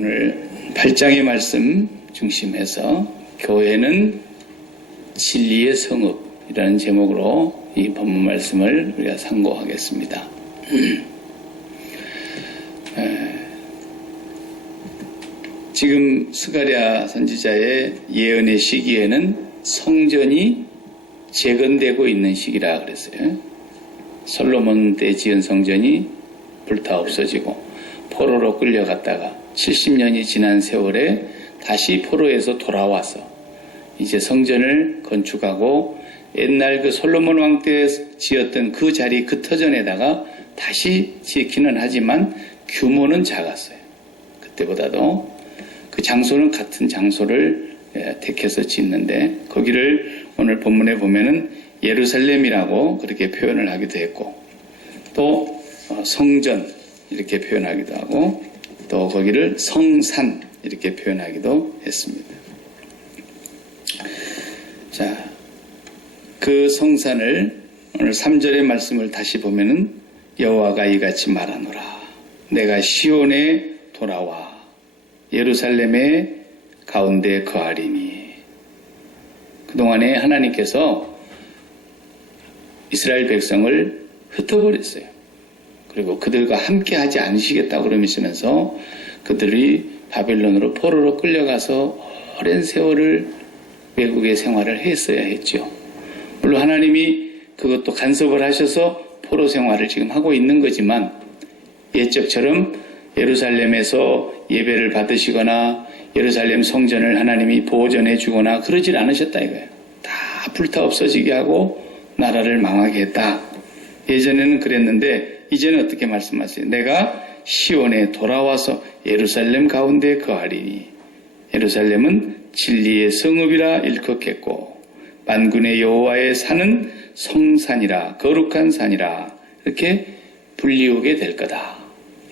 오늘 8장의 말씀 중심해서 교회는 진리의 성읍이라는 제목으로 이 본문 말씀을 우리가 상고하겠습니다. 지금 스가랴 선지자의 예언의 시기에는 성전이 재건되고 있는 시기라 그랬어요. 솔로몬 때 지은 성전이 불타 없어지고 포로로 끌려갔다가 70년이 지난 세월에 다시 포로에서 돌아와서 이제 성전을 건축하고 옛날 그 솔로몬 왕 때 지었던 그 자리 그 터전에다가 다시 짓기는 하지만 규모는 작았어요. 그때보다도 그 장소는 같은 장소를 택해서 짓는데 거기를 오늘 본문에 보면은 예루살렘이라고 그렇게 표현을 하기도 했고 또 성전 이렇게 표현하기도 하고 또 거기를 성산 이렇게 표현하기도 했습니다. 자, 그 성산을 오늘 3절의 말씀을 다시 보면은 여호와가 이같이 말하노라. 내가 시온에 돌아와 예루살렘의 가운데 거하리니. 그동안에 하나님께서 이스라엘 백성을 흩어버렸어요. 그리고 그들과 함께 하지 않으시겠다고 그러시면서 그들이 바벨론으로 포로로 끌려가서 오랜 세월을 외국의 생활을 했어야 했죠. 물론 하나님이 그것도 간섭을 하셔서 포로 생활을 지금 하고 있는 거지만 옛적처럼 예루살렘에서 예배를 받으시거나 예루살렘 성전을 하나님이 보존해 주거나 그러질 않으셨다 이거예요. 다 불타 없어지게 하고 나라를 망하게 했다. 예전에는 그랬는데 이제는 어떻게 말씀하세요? 내가 시온에 돌아와서 예루살렘 가운데 거하리니. 예루살렘은 진리의 성읍이라 일컫겠고 만군의 여호와의 산은 성산이라 거룩한 산이라 이렇게 불리우게 될 거다.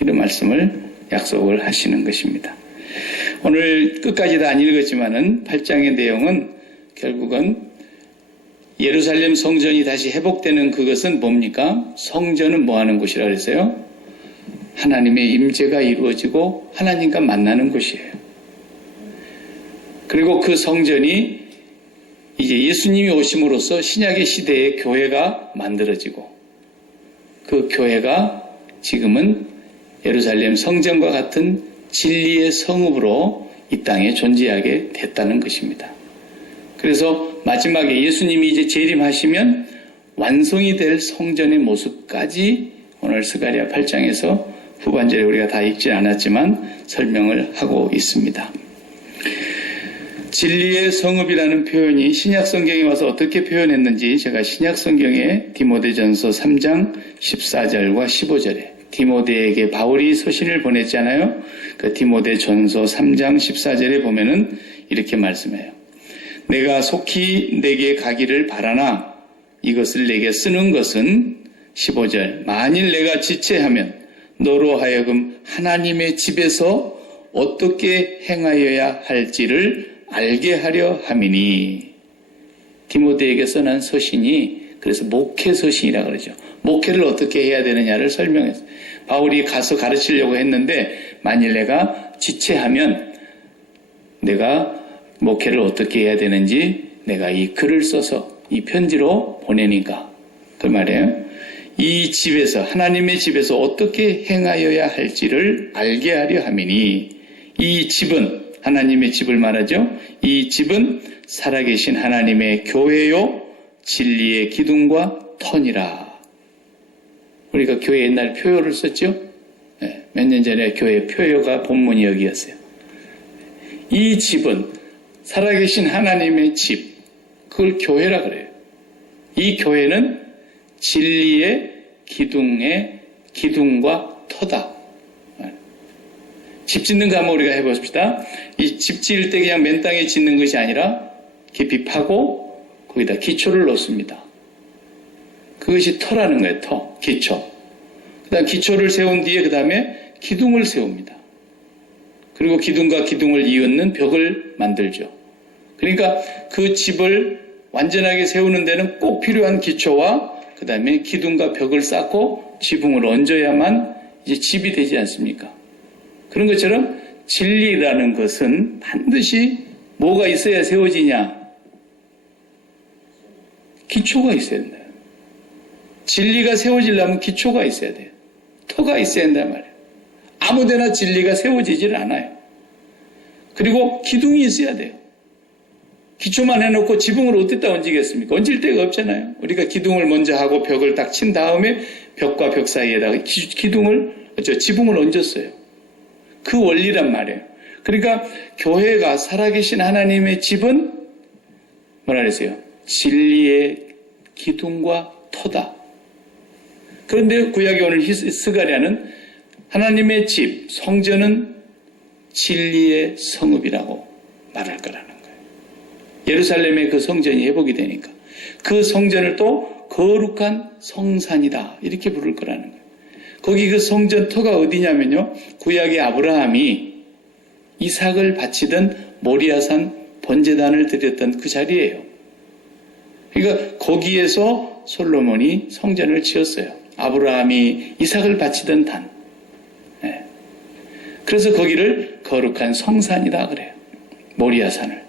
이런 말씀을 약속을 하시는 것입니다. 오늘 끝까지 다 안 읽었지만은 8장의 내용은 결국은 예루살렘 성전이 다시 회복되는 그것은 뭡니까? 성전은 뭐 하는 곳이라 그랬어요? 하나님의 임재가 이루어지고 하나님과 만나는 곳이에요. 그리고 그 성전이 이제 예수님이 오심으로써 신약의 시대에 교회가 만들어지고 그 교회가 지금은 예루살렘 성전과 같은 진리의 성읍으로 이 땅에 존재하게 됐다는 것입니다. 그래서 마지막에 예수님이 이제 재림하시면 완성이 될 성전의 모습까지 오늘 스가랴 8장에서 후반절에 우리가 다 읽지 않았지만 설명을 하고 있습니다. 진리의 성읍이라는 표현이 신약 성경에 와서 어떻게 표현했는지 제가 신약 성경의 디모데전서 3장 14절과 15절에 디모데에게 바울이 서신을 보냈잖아요. 그 디모데전서 3장 14절에 보면은 이렇게 말씀해요. 내가 속히 내게 가기를 바라나 이것을 내게 쓰는 것은 15절 만일 내가 지체하면 너로 하여금 하나님의 집에서 어떻게 행하여야 할지를 알게 하려 함이니. 디모데에게 써난 서신이 그래서 목회 서신이라 그러죠. 목회를 어떻게 해야 되느냐를 설명했어요. 바울이 가서 가르치려고 했는데 만일 내가 지체하면 내가 목회를 어떻게 해야 되는지 내가 이 글을 써서 이 편지로 보내니까 그 말이에요. 이 집에서 하나님의 집에서 어떻게 행하여야 할지를 알게 하려 함이니. 이 집은 하나님의 집을 말하죠. 이 집은 살아계신 하나님의 교회요 진리의 기둥과 터니라. 우리가 교회 옛날 표요를 썼죠. 몇 년 전에 교회 표요가 본문이 여기였어요. 이 집은 살아계신 하나님의 집, 그걸 교회라 그래요. 이 교회는 진리의 기둥의 기둥과 터다. 집 짓는 거 한번 우리가 해봅시다. 이 집 지을 때 그냥 맨 땅에 짓는 것이 아니라 깊이 파고 거기다 기초를 놓습니다. 그것이 터라는 거예요. 터, 기초. 그 다음 기초를 세운 뒤에 그 다음에 기둥을 세웁니다. 그리고 기둥과 기둥을 이웃는 벽을 만들죠. 그러니까 그 집을 완전하게 세우는 데는 꼭 필요한 기초와 그 다음에 기둥과 벽을 쌓고 지붕을 얹어야만 이제 집이 되지 않습니까? 그런 것처럼 진리라는 것은 반드시 뭐가 있어야 세워지냐? 기초가 있어야 된다. 진리가 세워지려면 기초가 있어야 돼요. 터가 있어야 된단 말이에요. 아무데나 진리가 세워지질 않아요. 그리고 기둥이 있어야 돼요. 기초만 해놓고 지붕을 어디다 얹겠습니까? 얹을 데가 없잖아요. 우리가 기둥을 먼저 하고 벽을 딱 친 다음에 벽과 벽 사이에다가 지붕을 얹었어요. 그 원리란 말이에요. 그러니까 교회가 살아계신 하나님의 집은 뭐라 그랬어요? 진리의 기둥과 터다. 그런데 구약에 오늘 스가랴는 하나님의 집, 성전은 진리의 성읍이라고 말할 거라는 거예요. 예루살렘의 그 성전이 회복이 되니까 그 성전을 또 거룩한 성산이다 이렇게 부를 거라는 거예요. 거기 그 성전 터가 어디냐면요, 구약의 아브라함이 이삭을 바치던 모리아산 번제단을 드렸던 그 자리예요. 그러니까 거기에서 솔로몬이 성전을 지었어요. 아브라함이 이삭을 바치던 단. 네. 그래서 거기를 거룩한 성산이다 그래요. 모리아산을.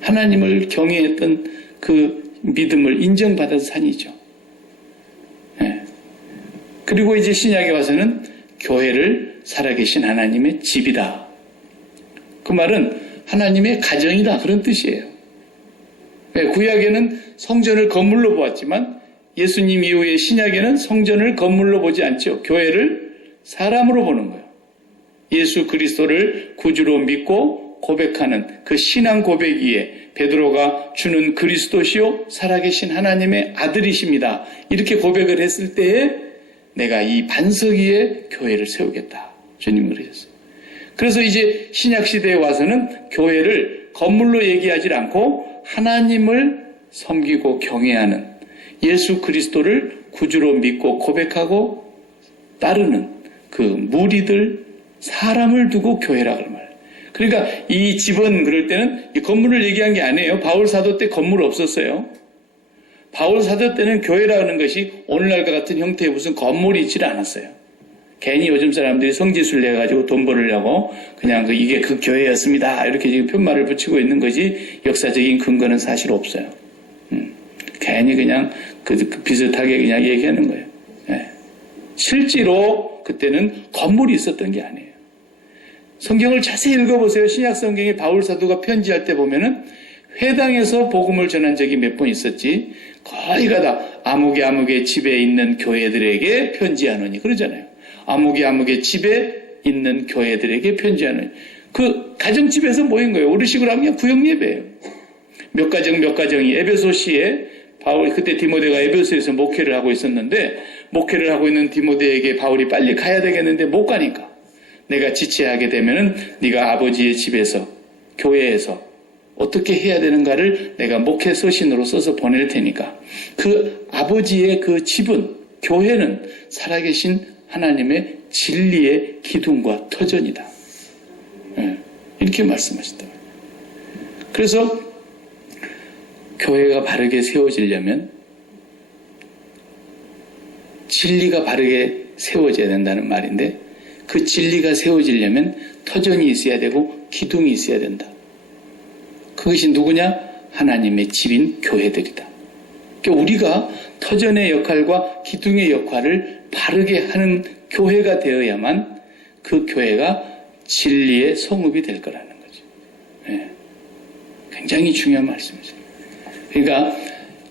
하나님을 경외했던 그 믿음을 인정받은 산이죠. 네. 그리고 이제 신약에 와서는 교회를 살아계신 하나님의 집이다. 그 말은 하나님의 가정이다 그런 뜻이에요. 구약에는 성전을 건물로 보았지만 예수님 이후의 신약에는 성전을 건물로 보지 않죠. 교회를 사람으로 보는 거예요. 예수 그리스도를 구주로 믿고 고백하는 그 신앙 고백 위에 베드로가 주는 그리스도시요 살아계신 하나님의 아들이십니다. 이렇게 고백을 했을 때에 내가 이 반석 위에 교회를 세우겠다. 주님 그러셨어요. 그래서 이제 신약시대에 와서는 교회를 건물로 얘기하지 않고 하나님을 섬기고 경외하는 예수 그리스도를 구주로 믿고 고백하고 따르는 그 무리들, 사람을 두고 교회라고 말해요. 그러니까 이 집은 그럴 때는 이 건물을 얘기한 게 아니에요. 바울 사도 때 건물 없었어요. 바울 사도 때는 교회라는 것이 오늘날과 같은 형태의 무슨 건물이 있지 않았어요. 괜히 요즘 사람들이 성지순례 해가지고 돈 벌으려고 그냥 이게 그 교회였습니다. 이렇게 지금 편말을 붙이고 있는 거지 역사적인 근거는 사실 없어요. 괜히 그냥 비슷하게 그냥 얘기하는 거예요. 네. 실제로 그때는 건물이 있었던 게 아니에요. 성경을 자세히 읽어보세요. 신약 성경에 바울 사도가 편지할 때 보면은 회당에서 복음을 전한 적이 몇 번 있었지 거의가 다 아무개 집에 있는 교회들에게 편지하노니 그러잖아요. 아무개 집에 있는 교회들에게 편지하노니 그 가정집에서 모인 거예요. 우리식으로 하면 구역예배예요. 몇 가정이 에베소시에 바울 그때 디모데가 에베소에서 목회를 하고 있었는데 목회를 하고 있는 디모데에게 바울이 빨리 가야 되겠는데 못 가니까 내가 지체하게 되면은 네가 아버지의 집에서 교회에서 어떻게 해야 되는가를 내가 목회 서신으로 써서 보낼 테니까 그 아버지의 그 집은 교회는 살아계신 하나님의 진리의 기둥과 터전이다. 이렇게 말씀하셨다. 그래서 교회가 바르게 세워지려면 진리가 바르게 세워져야 된다는 말인데 그 진리가 세워지려면 터전이 있어야 되고 기둥이 있어야 된다. 그것이 누구냐? 하나님의 집인 교회들이다. 그러니까 우리가 터전의 역할과 기둥의 역할을 바르게 하는 교회가 되어야만 그 교회가 진리의 성읍이 될 거라는 거죠. 네. 굉장히 중요한 말씀이죠. 그러니까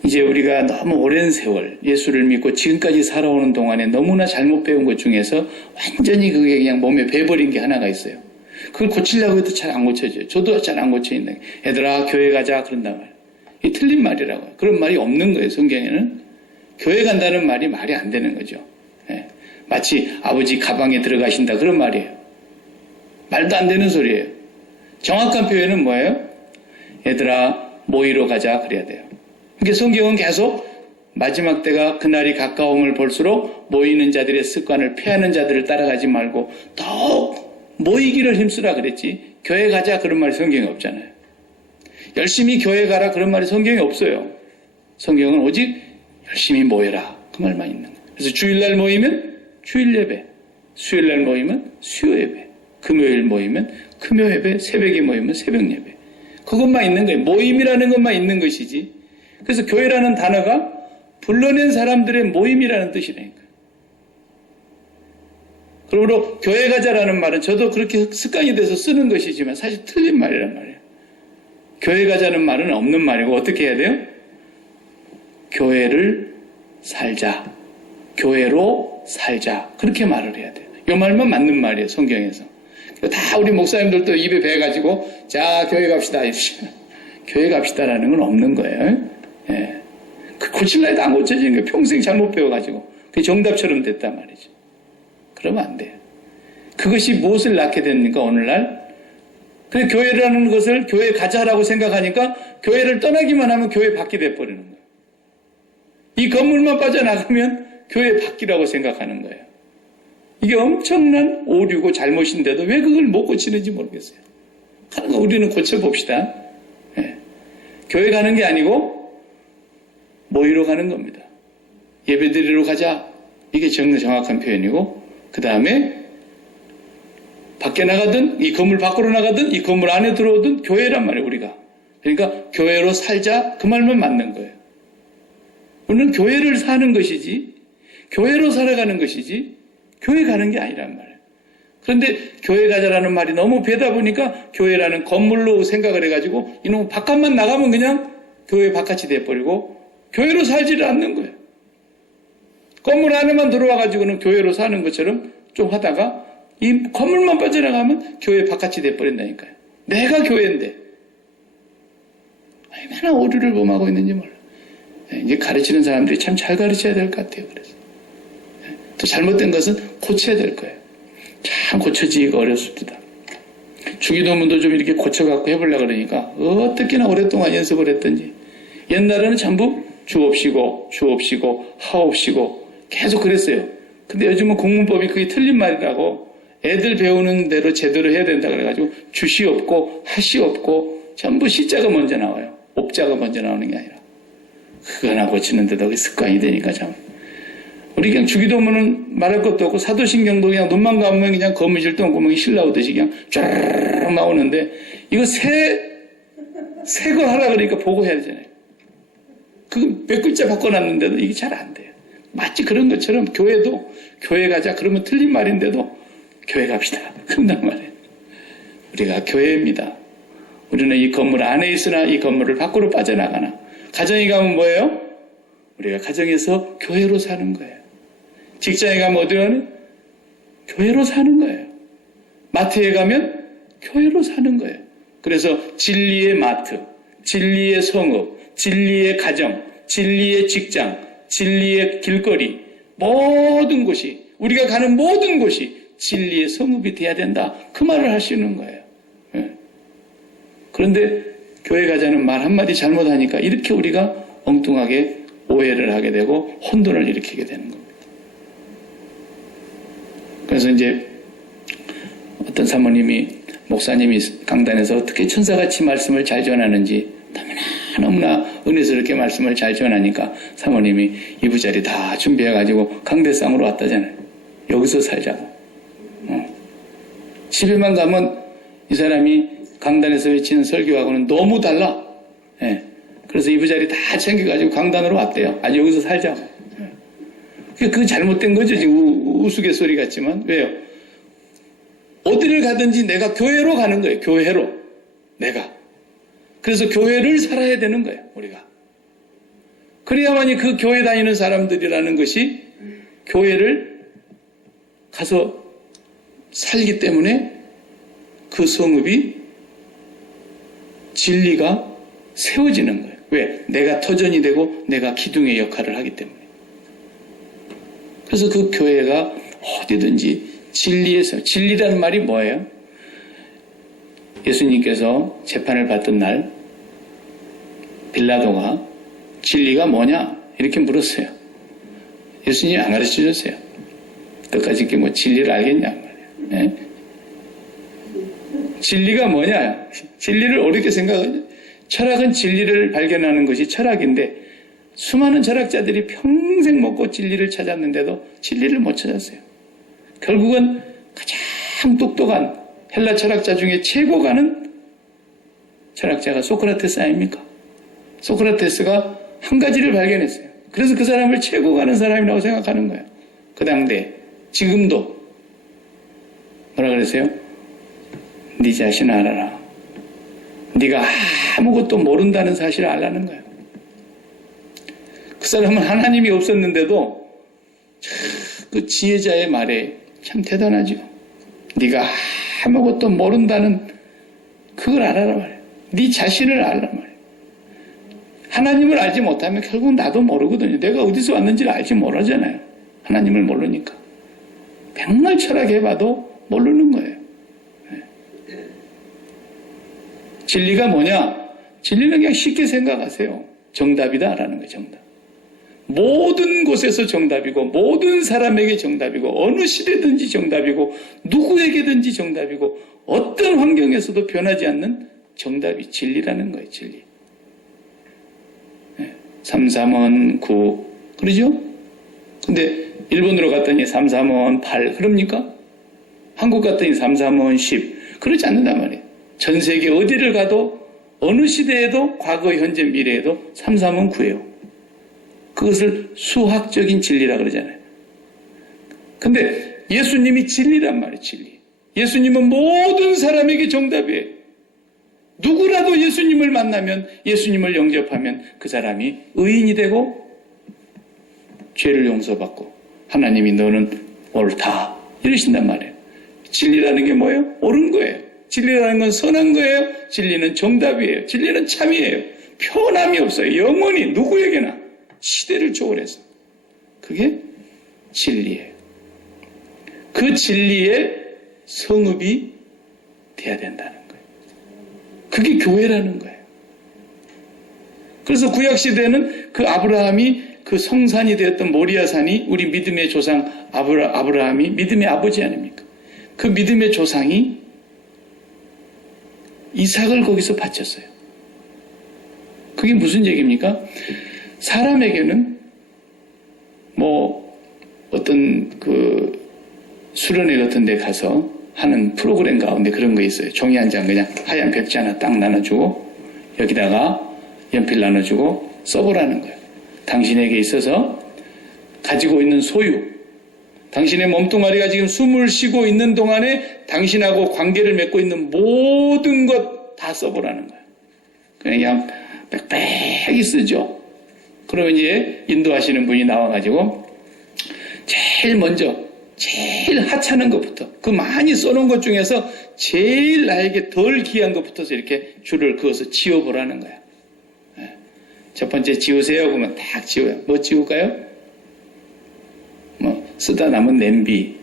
이제 우리가 너무 오랜 세월 예수를 믿고 지금까지 살아오는 동안에 너무나 잘못 배운 것 중에서 완전히 그게 그냥 몸에 배버린 게 하나가 있어요. 그걸 고치려고 해도 잘 안 고쳐져요. 저도 잘 안 고쳐있는 얘들아 교회 가자 그런단 말이에요. 이게 틀린 말이라고요. 그런 말이 없는 거예요. 성경에는. 교회 간다는 말이 안 되는 거죠. 예. 마치 아버지 가방에 들어가신다 그런 말이에요. 말도 안 되는 소리예요. 정확한 표현은 뭐예요? 얘들아 모이러 가자 그래야 돼요. 그러니까 성경은 계속 마지막 때가 그날이 가까움을 볼수록 모이는 자들의 습관을 폐하는 자들을 따라가지 말고 더욱 모이기를 힘쓰라 그랬지 교회 가자 그런 말이 성경에 없잖아요. 열심히 교회 가라 그런 말이 성경에 없어요. 성경은 오직 열심히 모여라 그 말만 있는 거예요. 그래서 주일날 모이면 주일 예배, 수요일날 모이면 수요 예배 금요일 모이면 금요 예배, 새벽에 모이면 새벽 예배. 그것만 있는 거예요. 모임이라는 것만 있는 것이지. 그래서 교회라는 단어가 불러낸 사람들의 모임이라는 뜻이라니까. 그러므로 교회 가자라는 말은 저도 그렇게 습관이 돼서 쓰는 것이지만 사실 틀린 말이란 말이에요. 교회 가자는 말은 없는 말이고 어떻게 해야 돼요? 교회를 살자. 교회로 살자. 그렇게 말을 해야 돼요. 이 말만 맞는 말이에요. 성경에서. 다 우리 목사님들도 입에 배가지고 자 교회 갑시다. 교회 갑시다라는 건 없는 거예요. 예. 고칠라 해도 안 고쳐지는 거예요. 평생 잘못 배워가지고. 그게 정답처럼 됐단 말이죠. 그러면 안 돼요. 그것이 무엇을 낳게 됩니까 오늘날? 그래서 교회라는 것을 교회 가자라고 생각하니까 교회를 떠나기만 하면 교회 밖이 돼버리는 거예요. 이 건물만 빠져나가면 교회 밖이라고 생각하는 거예요. 이게 엄청난 오류고 잘못인데도 왜 그걸 못 고치는지 모르겠어요. 하는 거 우리는 고쳐봅시다. 네. 교회 가는 게 아니고 모이러 가는 겁니다. 예배드리러 가자. 이게 정확한 표현이고 그 다음에 밖에 나가든 이 건물 밖으로 나가든 이 건물 안에 들어오든 교회란 말이에요. 우리가. 그러니까 교회로 살자 그 말만 맞는 거예요. 우리는 교회를 사는 것이지 교회로 살아가는 것이지 교회 가는 게 아니란 말이에요. 그런데 교회 가자라는 말이 너무 배다 보니까 교회라는 건물로 생각을 해가지고 이놈 바깥만 나가면 그냥 교회 바깥이 돼버리고 교회로 살지를 않는 거예요. 건물 안에만 들어와가지고는 교회로 사는 것처럼 좀 하다가 이 건물만 빠져나가면 교회 바깥이 돼버린다니까요. 내가 교회인데 얼마나 오류를 범하고 있는지 몰라. 이제 가르치는 사람들이 참 잘 가르쳐야 될 것 같아요. 그래서 또 잘못된 것은 고쳐야 될 거예요. 참 고쳐지기가 어렵습니다. 주기도문도 좀 이렇게 고쳐갖고 해보려고 그러니까 어떻게나 오랫동안 연습을 했던지 옛날에는 전부 주옵시고 하옵시고 계속 그랬어요. 근데 요즘은 국문법이 그게 틀린 말이라고 애들 배우는 대로 제대로 해야 된다 그래가지고 주시 없고 하시 없고 전부 시자가 먼저 나와요. 옵자가 먼저 나오는 게 아니라 그거나 고치는데도 그게 습관이 되니까 참 우리 그냥 주기도문은 말할 것도 없고 사도신경도 그냥 눈만 감으면 그냥 거미줄 똥구멍이 실 나오듯이 그냥 쫙 나오는데 이거 새 걸 하라 그러니까 보고 해야 되잖아요. 그거 몇 글자 바꿔놨는데도 이게 잘 안 돼요. 마치 그런 것처럼 교회도 교회 가자 그러면 틀린 말인데도 교회 갑시다. 그런단 말이에요. 우리가 교회입니다. 우리는 이 건물 안에 있으나 이 건물을 밖으로 빠져나가나 가정에 가면 뭐예요? 우리가 가정에서 교회로 사는 거예요. 직장에 가면 어디 가는? 교회로 사는 거예요. 마트에 가면 교회로 사는 거예요. 그래서 진리의 마트, 진리의 성읍, 진리의 가정, 진리의 직장, 진리의 길거리 모든 곳이 우리가 가는 모든 곳이 진리의 성읍이 돼야 된다. 그 말을 하시는 거예요. 네. 그런데 교회 가자는 말 한마디 잘못하니까 이렇게 우리가 엉뚱하게 오해를 하게 되고 혼돈을 일으키게 되는 겁니다. 그래서 이제 어떤 사모님이 목사님이 강단에서 어떻게 천사같이 말씀을 잘 전하는지 너무나 은혜스럽게 말씀을 잘 전하니까 사모님이 이부자리 다 준비해가지고 강대상으로 왔다잖아요. 여기서 살자고. 집에만 가면 이 사람이 강단에서 외치는 설교하고는 너무 달라. 예. 그래서 이부자리 다 챙겨가지고 강단으로 왔대요. 아주 여기서 살자고. 그게 잘못된 거죠. 지금 우스갯소리 같지만. 왜요? 어디를 가든지 내가 교회로 가는 거예요. 교회로. 내가. 그래서 교회를 살아야 되는 거예요. 우리가. 그래야만이 그 교회 다니는 사람들이라는 것이 교회를 가서 살기 때문에 그 성읍이 진리가 세워지는 거예요. 왜? 내가 터전이 되고 내가 기둥의 역할을 하기 때문에. 그래서 그 교회가 어디든지 진리에서, 진리라는 말이 뭐예요? 예수님께서 재판을 받던 날 빌라도가 진리가 뭐냐? 이렇게 물었어요. 예수님이 안 가르쳐 줬어요. 너까지 이렇게 뭐 진리를 알겠냐? 예? 진리가 뭐냐? 진리를 어렵게 생각하냐? 철학은 진리를 발견하는 것이 철학인데 수많은 철학자들이 평생 먹고 진리를 찾았는데도 진리를 못 찾았어요. 결국은 가장 똑똑한 헬라 철학자 중에 최고 가는 철학자가 소크라테스 아닙니까? 소크라테스가 한 가지를 발견했어요. 그래서 그 사람을 최고 가는 사람이라고 생각하는 거예요. 그 당대, 지금도. 뭐라 그랬어요? 네 자신을 알아라. 네가 아무것도 모른다는 사실을 알라는 거예요. 그 사람은 하나님이 없었는데도 그 지혜자의 말에 참 대단하죠. 네가 아무것도 모른다는 그걸 알아라 말이에요. 네 자신을 알아라 말이에요. 하나님을 알지 못하면 결국 나도 모르거든요. 내가 어디서 왔는지를 알지 못하잖아요. 하나님을 모르니까. 백날 철학해봐도 모르는 거예요. 진리가 뭐냐? 진리는 그냥 쉽게 생각하세요. 정답이다라는 거예요. 정답. 모든 곳에서 정답이고 모든 사람에게 정답이고 어느 시대든지 정답이고 누구에게든지 정답이고 어떤 환경에서도 변하지 않는 정답이 진리라는 거예요. 진리. 3, 3원 9 그러죠? 근데 일본으로 갔더니 3, 3원 8 그럽니까? 한국 갔더니 3, 3원 10 그렇지 않는단 말이에요. 전 세계 어디를 가도 어느 시대에도 과거, 현재, 미래에도 3, 3원 9예요. 그것을 수학적인 진리라 그러잖아요. 근데 예수님이 진리란 말이에요. 진리. 예수님은 모든 사람에게 정답이에요. 누구라도 예수님을 만나면 예수님을 영접하면 그 사람이 의인이 되고 죄를 용서받고 하나님이 너는 옳다 이러신단 말이에요. 진리라는 게 뭐예요? 옳은 거예요. 진리라는 건 선한 거예요. 진리는 정답이에요. 진리는 참이에요. 편함이 없어요. 영원히 누구에게나 시대를 초월해서 그게 진리예요. 그 진리의 성읍이 돼야 된다는 거예요. 그게 교회라는 거예요. 그래서 구약시대는 그 아브라함이 그 성산이 되었던 모리아산이 우리 믿음의 조상 아브라함이 믿음의 아버지 아닙니까? 그 믿음의 조상이 이삭을 거기서 바쳤어요. 그게 무슨 얘기입니까? 사람에게는 뭐 어떤 그 수련회 같은 데 가서 하는 프로그램 가운데 그런 거 있어요. 종이 한 장 그냥 하얀 벽지 하나 딱 나눠주고 여기다가 연필 나눠주고 써보라는 거예요. 당신에게 있어서 가지고 있는 소유, 당신의 몸뚱아리가 지금 숨을 쉬고 있는 동안에 당신하고 관계를 맺고 있는 모든 것 다 써보라는 거예요. 그냥 빽빽히 쓰죠. 그러면 이제 인도하시는 분이 나와가지고 제일 먼저 제일 하찮은 것부터 그 많이 써놓은 것 중에서 제일 나에게 덜 귀한 것부터서 이렇게 줄을 그어서 지워보라는 거예요. 첫 번째 지우세요. 그러면 딱 지워요. 뭐 지울까요? 뭐 쓰다 남은 냄비,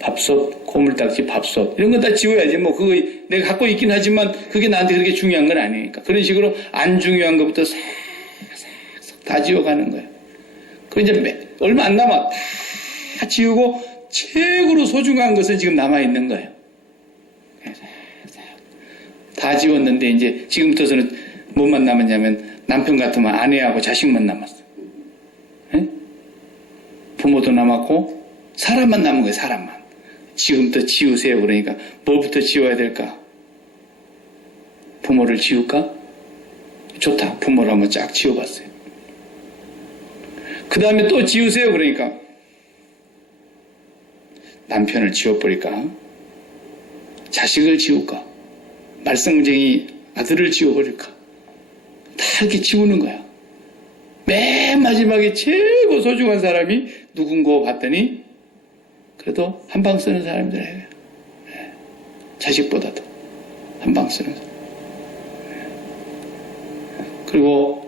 밥솥, 고물딱지 밥솥 이런 거 다 지워야지. 뭐 그거 내가 갖고 있긴 하지만 그게 나한테 그렇게 중요한 건 아니니까. 그런 식으로 안 중요한 것부터 싹싹 다 지워가는 거예요. 그 이제 얼마 안 남아 다 지우고 최고로 소중한 것은 지금 남아 있는 거예요. 다 지웠는데 이제 지금부터서는 뭐만 남았냐면 남편 같으면 아내하고 자식만 남았어요. 부모도 남았고 사람만 남은 거예요. 사람만. 지금부터 지우세요. 그러니까 뭐부터 지워야 될까? 부모를 지울까? 좋다. 부모를 한번 쫙 지워봤어요. 그 다음에 또 지우세요. 그러니까 남편을 지워버릴까? 자식을 지울까? 말썽쟁이 아들을 지워버릴까? 다 이렇게 지우는 거야. 맨 마지막에 최고 소중한 사람이 누군고 봤더니 그래도 한 방 쓰는 사람들이에요. 자식보다도 한 방 쓰는 사람. 그리고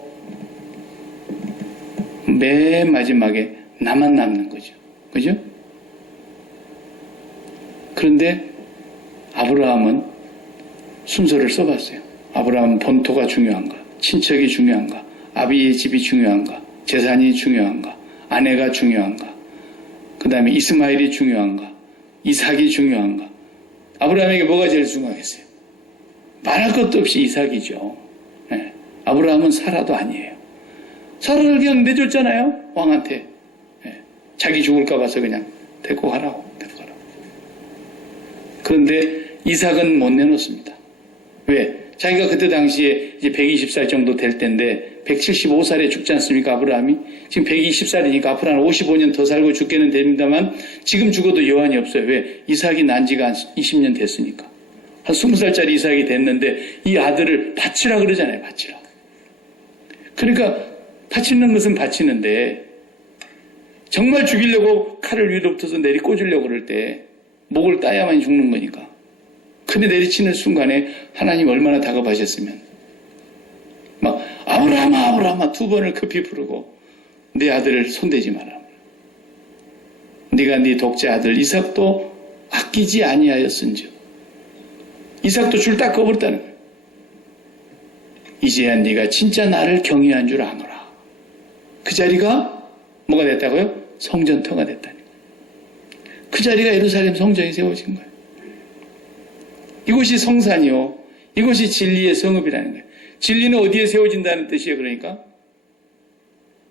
맨 마지막에 나만 남는 거죠. 그죠? 그런데 아브라함은 순서를 써봤어요. 아브라함은 본토가 중요한가? 친척이 중요한가? 아비의 집이 중요한가? 재산이 중요한가? 아내가 중요한가? 그 다음에 이스마엘이 중요한가? 이삭이 중요한가? 아브라함에게 뭐가 제일 중요하겠어요? 말할 것도 없이 이삭이죠. 네. 아브라함은 사라도 아니에요. 사라를 그냥 내줬잖아요. 왕한테. 네. 자기 죽을까 봐서 그냥 데리고 가라고. 그런데 이삭은 못 내놓습니다. 왜? 자기가 그때 당시에 이제 120살 정도 될 때인데 175살에 죽지 않습니까? 아브라함이. 지금 120살이니까 앞으로 한 55년 더 살고 죽게는 됩니다만 지금 죽어도 여한이 없어요. 왜? 이삭이 난 지가 한 20년 됐으니까. 한 20살짜리 이삭이 됐는데 이 아들을 바치라 그러잖아요. 바치라. 그러니까 바치는 것은 바치는데 정말 죽이려고 칼을 위로부터 내리 꽂으려고 그럴 때 목을 따야만 죽는 거니까. 근데 내리치는 순간에 하나님 얼마나 다급하셨으면 막 아브라함아 아브라함아 두 번을 급히 부르고 내 아들을 손대지 마라. 네가 네 독자 아들 이삭도 아끼지 아니하였은즉 이삭도 줄 딱 꺼버렸다는 거예요. 이제야 네가 진짜 나를 경외한 줄 아노라. 그 자리가 뭐가 됐다고요? 성전터가 됐다는 거예요. 그 자리가 예루살렘 성전이 세워진 거예요. 이곳이 성산이요. 이곳이 진리의 성읍이라는 거예요. 진리는 어디에 세워진다는 뜻이에요. 그러니까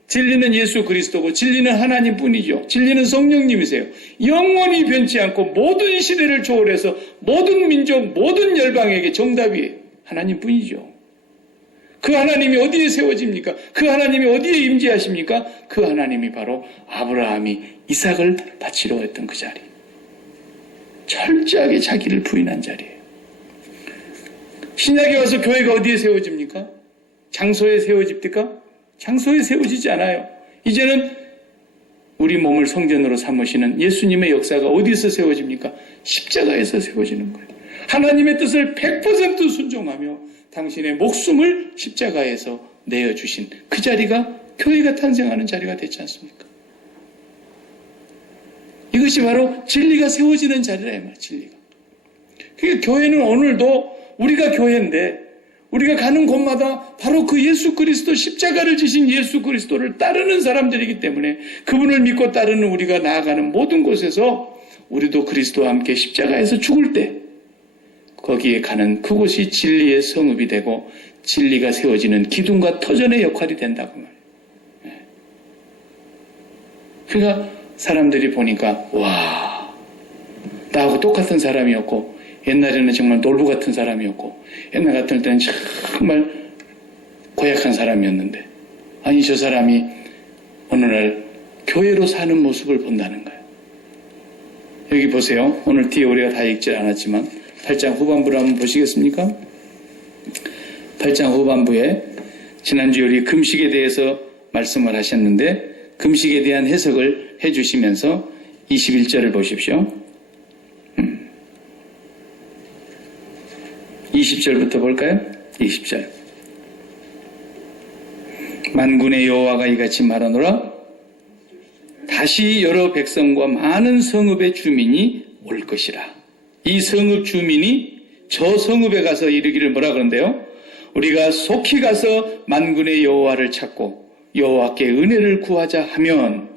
진리는 예수 그리스도고 진리는 하나님뿐이죠. 진리는 성령님이세요. 영원히 변치 않고 모든 시대를 초월해서 모든 민족, 모든 열방에게 정답이에요. 하나님뿐이죠. 그 하나님이 어디에 세워집니까? 그 하나님이 어디에 임재하십니까? 그 하나님이 바로 아브라함이 이삭을 바치러 했던 그 자리. 철저하게 자기를 부인한 자리예요. 신약에 와서 교회가 어디에 세워집니까? 장소에 세워집니까? 장소에 세워지지 않아요. 이제는 우리 몸을 성전으로 삼으시는 예수님의 역사가 어디서 세워집니까? 십자가에서 세워지는 거예요. 하나님의 뜻을 100% 순종하며 당신의 목숨을 십자가에서 내어주신 그 자리가 교회가 탄생하는 자리가 됐지 않습니까? 이것이 바로 진리가 세워지는 자리라 이 말이에요. 진리가. 그러니까 교회는 오늘도 우리가 교회인데 우리가 가는 곳마다 바로 그 예수 그리스도 십자가를 지신 예수 그리스도를 따르는 사람들이기 때문에 그분을 믿고 따르는 우리가 나아가는 모든 곳에서 우리도 그리스도와 함께 십자가에서 죽을 때 거기에 가는 그곳이 진리의 성읍이 되고 진리가 세워지는 기둥과 터전의 역할이 된다고 말이에요. 그러니까 사람들이 보니까 와, 나하고 똑같은 사람이었고 옛날에는 정말 놀부 같은 사람이었고 옛날 같은 때는 정말 고약한 사람이었는데 아니 저 사람이 어느 날 교회로 사는 모습을 본다는 거예요. 여기 보세요. 오늘 뒤에 우리가 다 읽질 않았지만 8장 후반부를 한번 보시겠습니까? 8장 후반부에 지난주에 우리 금식에 대해서 말씀을 하셨는데 금식에 대한 해석을 해주시면서 21절을 보십시오. 20절부터 볼까요? 20절. 만군의 여호와가 이같이 말하노라. 다시 여러 백성과 많은 성읍의 주민이 올 것이라. 이 성읍 주민이 저 성읍에 가서 이르기를 뭐라 그런데요? 우리가 속히 가서 만군의 여호와를 찾고 여호와께 은혜를 구하자 하면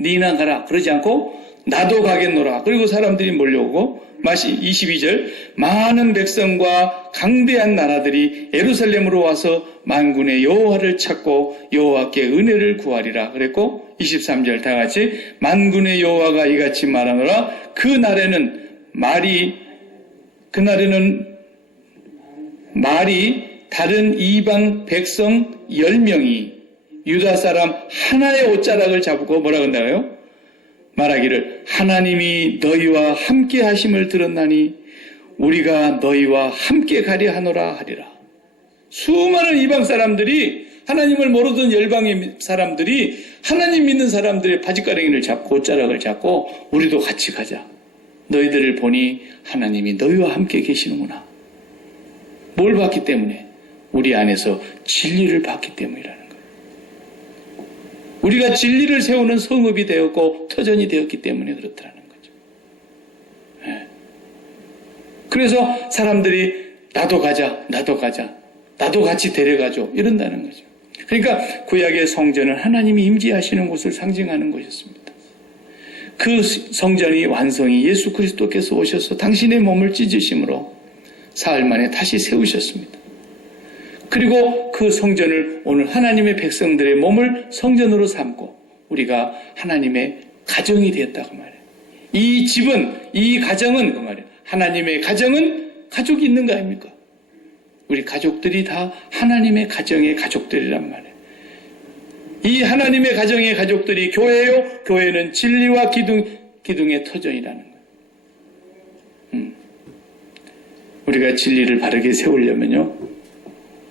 니나 가라. 그러지 않고 나도 가겠노라. 그리고 사람들이 몰려오고 22절 많은 백성과 강대한 나라들이 예루살렘으로 와서 만군의 여호와를 찾고 여호와께 은혜를 구하리라 그랬고 23절 다 같이 만군의 여호와가 이같이 말하노라. 그날에는 말이 다른 이방 백성 10명이 유다 사람 하나의 옷자락을 잡고 뭐라 그런다고요? 말하기를 하나님이 너희와 함께 하심을 들었나니 우리가 너희와 함께 가려 하노라 하리라. 수많은 이방 사람들이 하나님을 모르던 열방의 사람들이 하나님 믿는 사람들의 바짓가랭이를 잡고 옷자락을 잡고 우리도 같이 가자. 너희들을 보니 하나님이 너희와 함께 계시는구나. 뭘 봤기 때문에? 우리 안에서 진리를 봤기 때문이라는 거예요. 우리가 진리를 세우는 성읍이 되었고 터전이 되었기 때문에 그렇다는 거죠. 네. 그래서 사람들이 나도 가자, 나도 같이 데려가죠. 이런다는 거죠. 그러니까 구약의 성전은 하나님이 임재하시는 곳을 상징하는 것이었습니다. 그 성전이 완성이 예수 그리스도께서 오셔서 당신의 몸을 찢으심으로 사흘 만에 다시 세우셨습니다. 그리고 그 성전을 오늘 하나님의 백성들의 몸을 성전으로 삼고 우리가 하나님의 가정이 되었다고 말해요. 이 집은, 이 가정은 그 말이에요. 하나님의 가정은 가족이 있는 거 아닙니까? 우리 가족들이 다 하나님의 가정의 가족들이란 말이에요. 이 하나님의 가정의 가족들이 교회요. 교회는 진리와 기둥의 터전이라는 거예요. 우리가 진리를 바르게 세우려면요,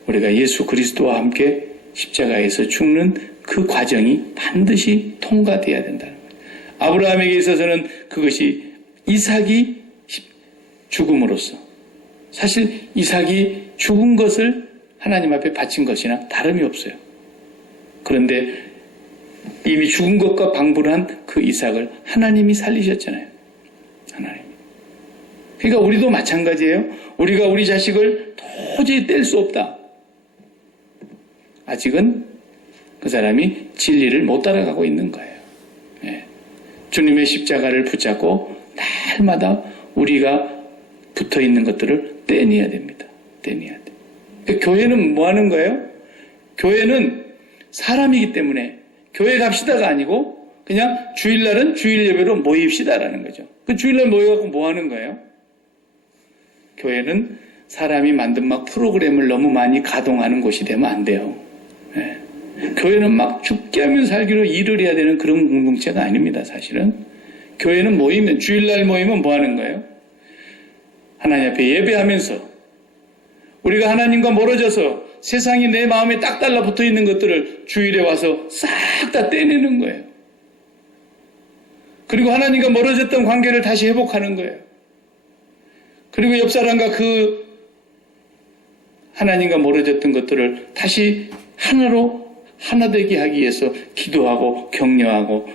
우리가 예수 그리스도와 함께 십자가에서 죽는 그 과정이 반드시 통과돼야 된다는 거예요. 아브라함에게 있어서는 그것이 이삭이 죽음으로써, 사실 이삭이 죽은 것을 하나님 앞에 바친 것이나 다름이 없어요. 그런데 이미 죽은 것과 방불한 그 이삭을 하나님이 살리셨잖아요. 하나님. 그러니까 우리도 마찬가지예요. 우리가 우리 자식을 도저히 뗄 수 없다. 아직은 그 사람이 진리를 못 따라가고 있는 거예요. 예. 주님의 십자가를 붙잡고 날마다 우리가 붙어 있는 것들을 떼내야 됩니다. 떼내야 돼. 그러니까 교회는 뭐 하는 거예요? 교회는 사람이기 때문에 교회 갑시다가 아니고 그냥 주일날은 주일 예배로 모입시다라는 거죠. 그 주일날 모여갖고 뭐 하는 거예요? 교회는 사람이 만든 막 프로그램을 너무 많이 가동하는 곳이 되면 안 돼요. 예. 교회는 막 죽게 하면 살기로 일을 해야 되는 그런 공동체가 아닙니다, 사실은. 교회는 모이면, 주일날 모이면 뭐 하는 거예요? 하나님 앞에 예배하면서 우리가 하나님과 멀어져서 세상이 내 마음에 딱 달라붙어 있는 것들을 주일에 와서 싹 다 떼내는 거예요. 그리고 하나님과 멀어졌던 관계를 다시 회복하는 거예요. 그리고 옆 사람과 그 하나님과 멀어졌던 것들을 다시 하나로 하나 되게 하기 위해서 기도하고 격려하고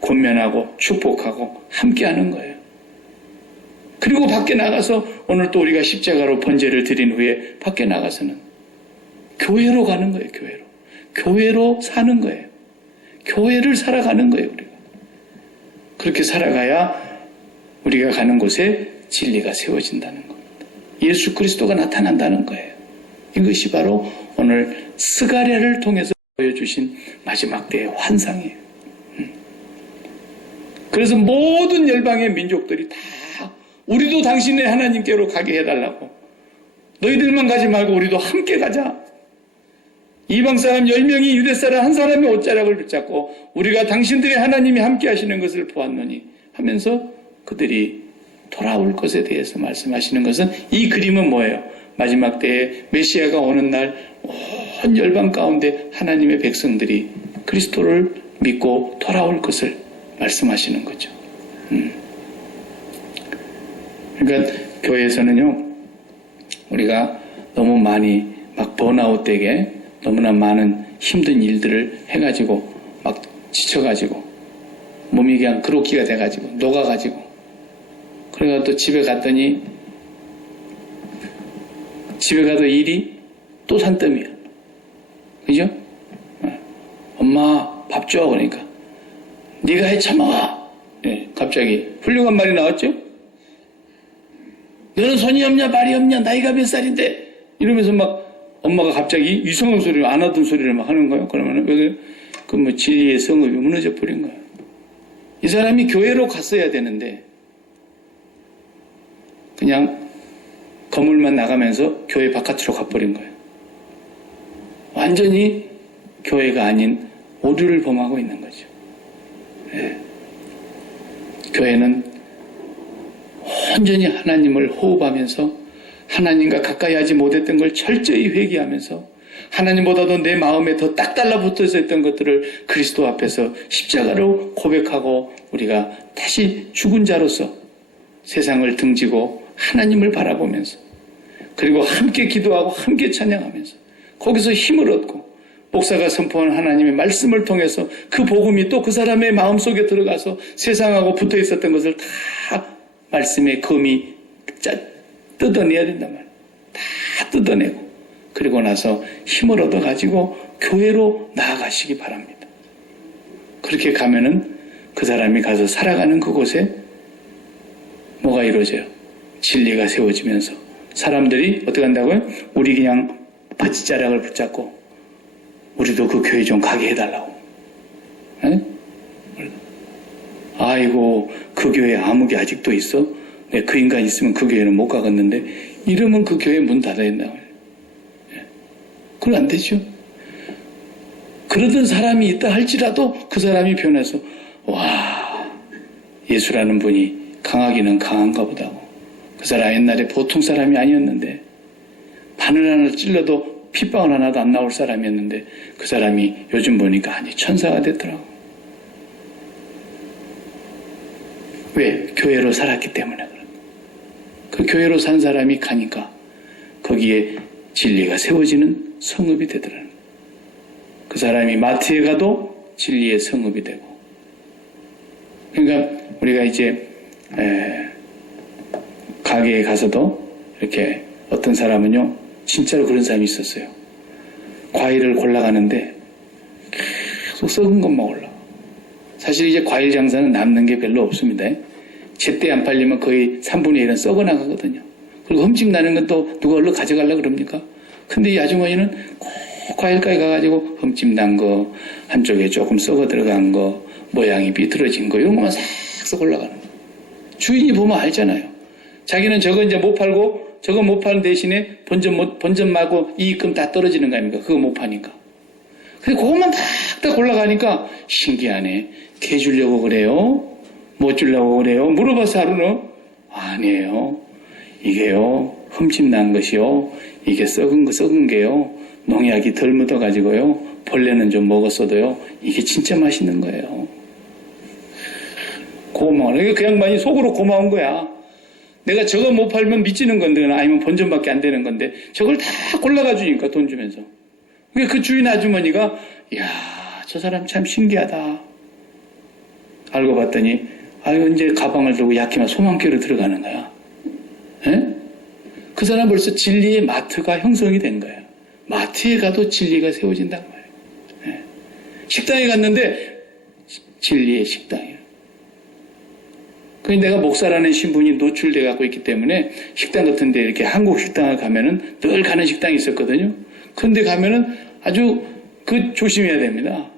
권면하고 축복하고 함께하는 거예요. 그리고 밖에 나가서 오늘 또 우리가 십자가로 번제를 드린 후에 밖에 나가서는 교회로 가는 거예요. 교회로 사는 거예요. 교회를 살아가는 거예요. 우리가 그렇게 살아가야 우리가 가는 곳에 진리가 세워진다는 겁니다. 예수 그리스도가 나타난다는 거예요. 이것이 바로 오늘 스가랴를 통해서 보여주신 마지막 때의 환상이에요. 그래서 모든 열방의 민족들이 다 우리도 당신의 하나님께로 가게 해달라고, 너희들만 가지 말고 우리도 함께 가자. 이방 사람 10명이 유대 사람 한 사람의 옷자락을 붙잡고 우리가 당신들의 하나님이 함께 하시는 것을 보았노니 하면서 그들이 돌아올 것에 대해서 말씀하시는 것은, 이 그림은 뭐예요? 마지막 때에 메시아가 오는 날 온 열방 가운데 하나님의 백성들이 그리스도를 믿고 돌아올 것을 말씀하시는 거죠. 그러니까 교회에서는요, 우리가 너무 많이 막 번아웃 되게 너무나 많은 힘든 일들을 해가지고 막 지쳐가지고 몸이 그냥 그로기가 돼가지고 녹아가지고, 그러니까 또 집에 갔더니 집에 가도 일이 또 산더미야. 그죠? 엄마 밥 줘. 그러니까 네가 해 처먹어. 네, 갑자기 훌륭한 말이 나왔죠? 너는 손이 없냐 발이 없냐 나이가 몇 살인데, 이러면서 막 엄마가 갑자기 이상한 소리를, 안 하던 소리를 막 하는 거예요. 그러면은 그 뭐 진리의 성읍이 무너져 버린 거예요. 이 사람이 교회로 갔어야 되는데 그냥 건물만 나가면서 교회 바깥으로 가버린 거예요. 완전히 교회가 아닌 오류를 범하고 있는 거죠. 네. 교회는 온전히 하나님을 호흡하면서 하나님과 가까이 하지 못했던 걸 철저히 회개하면서 하나님보다도 내 마음에 더 딱 달라붙어 있었던 것들을 그리스도 앞에서 십자가로 고백하고 우리가 다시 죽은 자로서 세상을 등지고 하나님을 바라보면서, 그리고 함께 기도하고 함께 찬양하면서 거기서 힘을 얻고, 목사가 선포한 하나님의 말씀을 통해서 그 복음이 또 그 사람의 마음속에 들어가서 세상하고 붙어 있었던 것을 다 말씀의 검이 뜯어내야 된단 말이에요. 다 뜯어내고 그리고 나서 힘을 얻어가지고 교회로 나아가시기 바랍니다. 그렇게 가면은 그 사람이 가서 살아가는 그곳에 뭐가 이루어져요? 진리가 세워지면서 사람들이 어떻게 한다고요? 우리 그냥 바지자락을 붙잡고 우리도 그 교회 좀 가게 해달라고. 에? 아이고 그 교회 암흑이 아직도 있어? 그 인간이 있으면 그 교회는 못 가겠는데 이러면 그 교회 문 닫아야 된다고. 그건 안 되죠. 그러던 사람이 있다 할지라도 그 사람이 변해서 와, 예수라는 분이 강하기는 강한가 보다고. 그 사람 옛날에 보통 사람이 아니었는데 바늘 하나를 찔러도 핏방울 하나도 안 나올 사람이었는데 그 사람이 요즘 보니까 아니 천사가 됐더라고. 왜? 교회로 살았기 때문에 그런 거예요. 그 교회로 산 사람이 가니까 거기에 진리가 세워지는 성읍이 되더라는 거예요. 그 사람이 마트에 가도 진리의 성읍이 되고. 그러니까 우리가 이제 가게에 가서도 이렇게 어떤 사람은요 진짜로 그런 사람이 있었어요. 과일을 골라가는데 계속 썩은 것만 올라. 사실 이제 과일 장사는 남는 게 별로 없습니다. 제때 안 팔리면 거의 3분의 1은 썩어 나가거든요. 그리고 흠집 나는 건 또 누가 얼른 가져가려고 그럽니까? 근데 이 아주머니는 꼭 과일가게 가가지고 흠집 난 거, 한쪽에 조금 썩어 들어간 거, 모양이 비틀어진 거 이런 것만 싹 올라가는 거예요. 주인이 보면 알잖아요. 자기는 저거 이제 못 팔고 저거 못 파는 대신에 본전 말고 이익금 다 떨어지는 거 아닙니까? 그거 못 파니까. 근데 그것만 딱 올라가니까 신기하네. 개 주려고 그래요? 못 주려고 그래요? 물어봐서 하루는 아니에요. 이게요. 흠집 난 것이요. 이게 썩은 게요. 농약이 덜 묻어가지고요. 벌레는 좀 먹었어도요. 이게 진짜 맛있는 거예요. 고마워. 그 양반이 속으로 고마운 거야. 내가 저거 못 팔면 미치는 건데 아니면 본전밖에 안 되는 건데 저걸 다 골라가 주니까 돈 주면서. 그 주인 아주머니가 이야 저 사람 참 신기하다. 알고 봤더니 이제 가방을 들고 약기만 소망교로 들어가는 거야. 에? 그 사람 벌써 진리의 마트가 형성이 된 거예요. 마트에 가도 진리가 세워진단 말이에요. 에? 식당에 갔는데 진리의 식당이에요. 그러니까 내가 목사라는 신분이 노출돼 갖고 있기 때문에 식당 같은 데 이렇게 한국 식당을 가면은 늘 가는 식당이 있었거든요. 그런데 가면은 아주 조심해야 됩니다.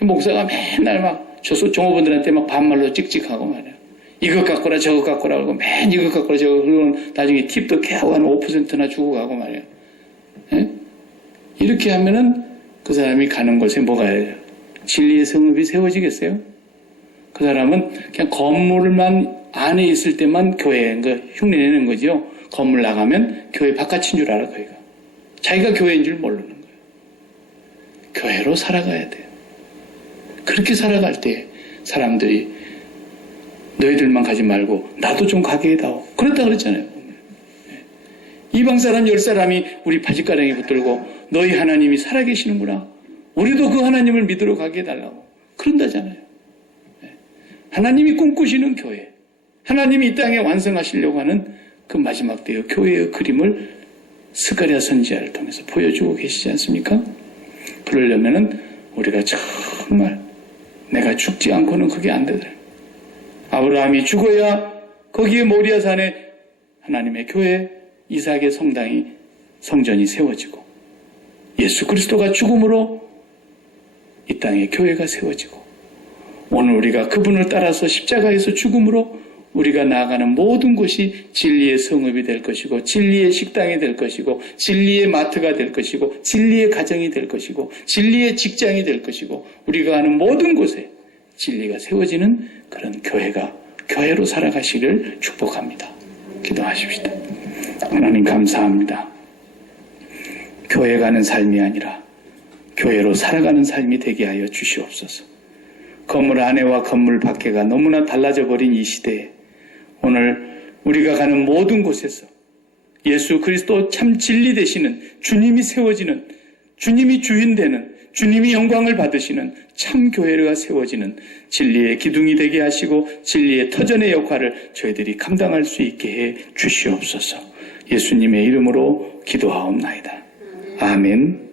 목사가 맨날 막 종업원들한테 막 반말로 찍찍하고 말이에요. 이것 갖고라 저것 갖고라 그러고 맨 이것 갖고라 저것 그러고 나중에 팁도 겨우 한 5%나 주고 가고 말이에요. 예? 이렇게 하면은 그 사람이 가는 곳에 뭐가 해요? 진리의 성읍이 세워지겠어요? 그 사람은 그냥 건물만 안에 있을 때만 교회인 거 흉내내는 거죠. 건물 나가면 교회 바깥인 줄 알아, 거기가. 자기가 교회인 줄 모르는 거예요. 교회로 살아가야 돼요. 그렇게 살아갈 때 사람들이 너희들만 가지 말고 나도 좀 가게 해다오. 그랬다 그랬잖아요. 이방 사람 10사람이 우리 바짓가랑이 붙들고 너희 하나님이 살아계시는구나. 우리도 그 하나님을 믿으러 가게 해달라고. 그런다잖아요. 하나님이 꿈꾸시는 교회. 하나님이 이 땅에 완성하시려고 하는 그 마지막 때의 교회의 그림을 스가랴 선지자를 통해서 보여주고 계시지 않습니까? 그러려면은 우리가 정말 내가 죽지 않고는 그게 안 되더라. 아브라함이 죽어야 거기에 모리아 산에 하나님의 교회 이삭의 성전이 세워지고 예수 그리스도가 죽음으로 이 땅에 교회가 세워지고 오늘 우리가 그분을 따라서 십자가에서 죽음으로 우리가 나아가는 모든 곳이 진리의 성읍이 될 것이고 진리의 식당이 될 것이고 진리의 마트가 될 것이고 진리의 가정이 될 것이고 진리의 직장이 될 것이고 우리가 가는 모든 곳에 진리가 세워지는 그런 교회로 살아가시기를 축복합니다. 기도하십시다. 하나님 감사합니다. 교회 가는 삶이 아니라 교회로 살아가는 삶이 되게 하여 주시옵소서. 건물 안에와 건물 밖에가 너무나 달라져 버린 이 시대에 오늘 우리가 가는 모든 곳에서 예수 그리스도 참 진리 되시는 주님이 세워지는 주님이 주인 되는 주님이 영광을 받으시는 참 교회가 세워지는 진리의 기둥이 되게 하시고 진리의 터전의 역할을 저희들이 감당할 수 있게 해 주시옵소서. 예수님의 이름으로 기도하옵나이다. 아멘.